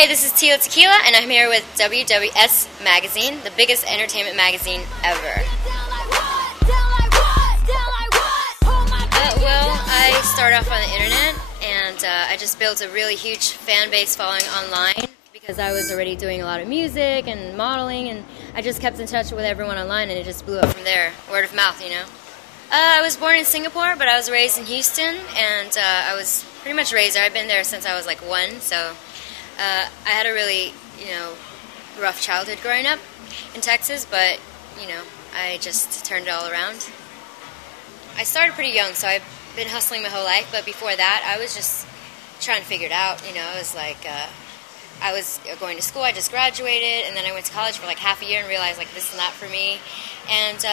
Hey, this is Tila Tequila, and I'm here with WWS Magazine, the biggest entertainment magazine ever. Well, I started off on the internet, and I just built a really huge fan base following online because I was already doing a lot of music and modeling, and I just kept in touch with everyone online, and it just blew up from there, word of mouth, you know. I was born in Singapore, but I was raised in Houston, and I was pretty much raised there. I've been there since I was like 1, so I had a really, rough childhood growing up in Texas, but, I just turned it all around. I started pretty young, so I've been hustling my whole life, but before that, I was just trying to figure it out, It was like, I was going to school, I just graduated, and then I went to college for like half a year and realized, like, this is not for me, and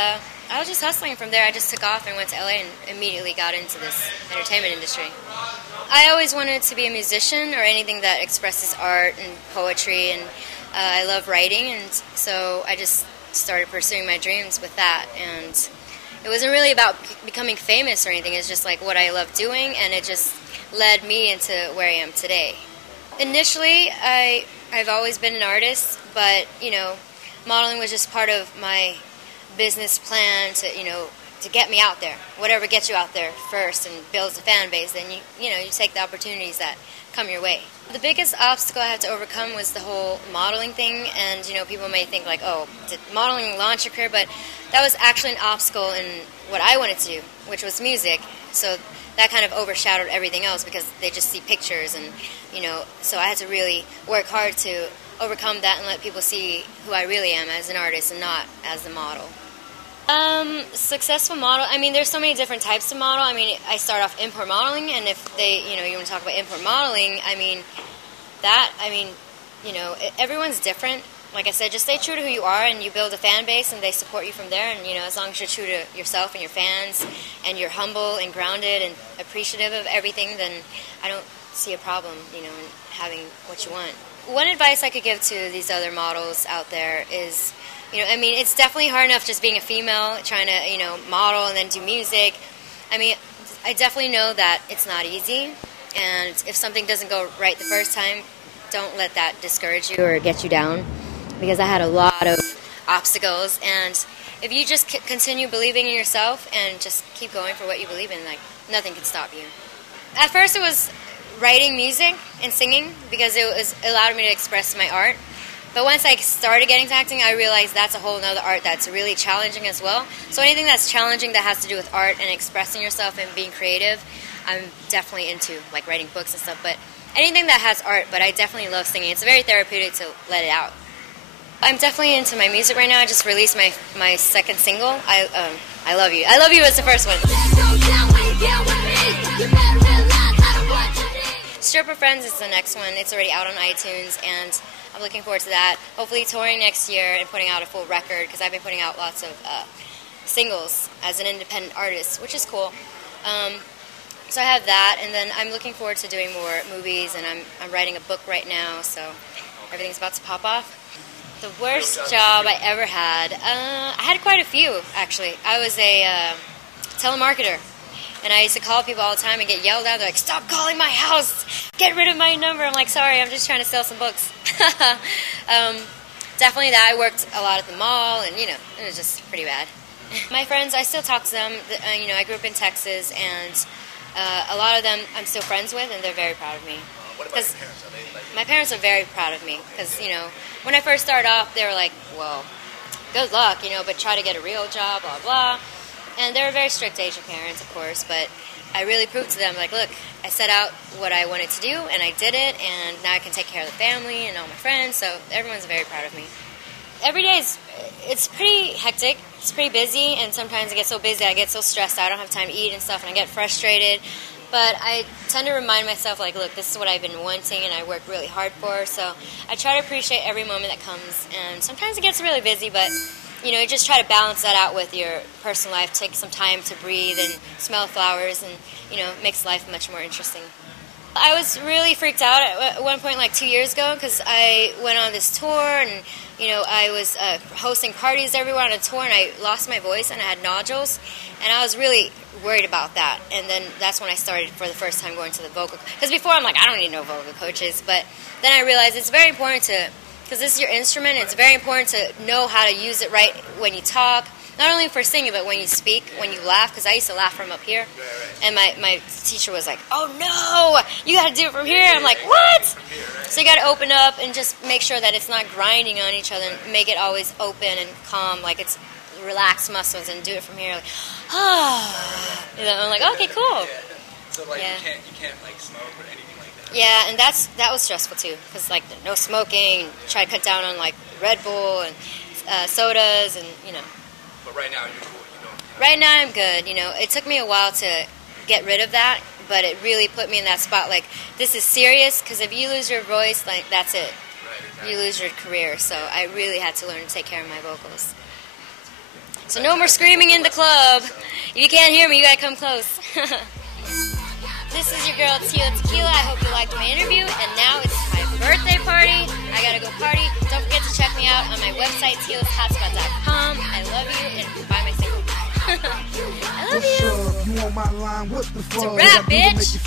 I was just hustling from there. I just took off and went to LA and immediately got into this entertainment industry. I always wanted to be a musician or anything that expresses art and poetry, and I love writing, and so I just started pursuing my dreams with that, and it wasn't really about becoming famous or anything. It's just like what I love doing, and it just led me into where I am today. Initially, I've always been an artist, but, modeling was just part of my business plan to get me out there. Whatever gets you out there first and builds a fan base, then you take the opportunities that come your way. The biggest obstacle I had to overcome was the whole modeling thing, and people may think like, oh, did modeling launch your career? But that was actually an obstacle in what I wanted to do, which was music. So that kind of overshadowed everything else because they just see pictures, and so I had to really work hard to overcome that and let people see who I really am as an artist and not as a model. Successful model, there's so many different types of model. I start off import modeling, and if they, you want to talk about import modeling, everyone's different. Like I said, just stay true to who you are, and you build a fan base, and they support you from there, and, as long as you're true to yourself and your fans, and you're humble and grounded and appreciative of everything, then I don't see a problem, in having what you want. One advice I could give to these other models out there is, it's definitely hard enough just being a female, trying to, model and then do music. I definitely know that it's not easy, and if something doesn't go right the first time, don't let that discourage you or get you down, because I had a lot of obstacles, and if you just continue believing in yourself and just keep going for what you believe in, like, nothing can stop you. At first it was writing music and singing because it allowed me to express my art. But once I started getting to acting, I realized that's a whole other art that's really challenging as well. So anything that's challenging that has to do with art and expressing yourself and being creative, I'm definitely into, like writing books and stuff. But anything that has art, but I definitely love singing. It's very therapeutic to let it out. I'm definitely into my music right now. I just released my second single. I Love You. I Love You was the first one. Stripper Friends is the next one. It's already out on iTunes, and I'm looking forward to that. Hopefully touring next year and putting out a full record, because I've been putting out lots of singles as an independent artist, which is cool. So I have that, and then I'm looking forward to doing more movies, and I'm writing a book right now, so everything's about to pop off. The worst job I ever had, I had quite a few, actually. I was a telemarketer, and I used to call people all the time and get yelled at. They're like, stop calling my house, get rid of my number. I'm like, sorry, I'm just trying to sell some books. Definitely that. I worked a lot at the mall, and, it was just pretty bad. My friends, I still talk to them. I grew up in Texas, and a lot of them I'm still friends with, and they're very proud of me. What about your parents? My parents are very proud of me, because, when I first started off, they were like, well, good luck, but try to get a real job, blah, blah. And they were very strict Asian parents, of course, but I really proved to them, like, look, I set out what I wanted to do, and I did it, and now I can take care of the family and all my friends, so everyone's very proud of me. Every day it's pretty hectic, it's pretty busy, and sometimes I get so busy, I get so stressed, I don't have time to eat and stuff, and I get frustrated. But I tend to remind myself, like, look, this is what I've been wanting and I work really hard for. So I try to appreciate every moment that comes. And sometimes it gets really busy, but, you just try to balance that out with your personal life. Take some time to breathe and smell flowers, and, makes life much more interesting. I was really freaked out at one point, like 2 years ago, because I went on this tour, and I was hosting parties everywhere on a tour, and I lost my voice and I had nodules, and I was really worried about that. And then that's when I started for the first time going to the vocal, because before I'm like, I don't need no vocal coaches, but then I realized it's very important to, because this is your instrument, it's very important to know how to use it right when you talk. Not only for singing, but when you speak, when you laugh, because I used to laugh from up here. And my teacher was like, oh no, you got to do it from here. I'm like, what? So you got to open up and just make sure that it's not grinding on each other, and make it always open and calm, like it's relaxed muscles, and do it from here. Like, I'm like, okay, cool. So like you can't like smoke or anything like that. Yeah, and that was stressful too, because like no smoking, try to cut down on like Red Bull and sodas, and But right now you're cool. Right now I'm good. It took me a while to get rid of that, but it really put me in that spot. Like, this is serious, because if you lose your voice, like that's it. Right, exactly. You lose your career. So I really had to learn to take care of my vocals. So no more screaming in the club. If you can't hear me, you gotta come close. This is your girl Tila Tequila. I hope you liked my interview. And now it's my birthday party. I gotta go party. Don't forget to check me out on my website, tilashotspot.com. I love you, and buy my single. I love you. It's a wrap, bitch.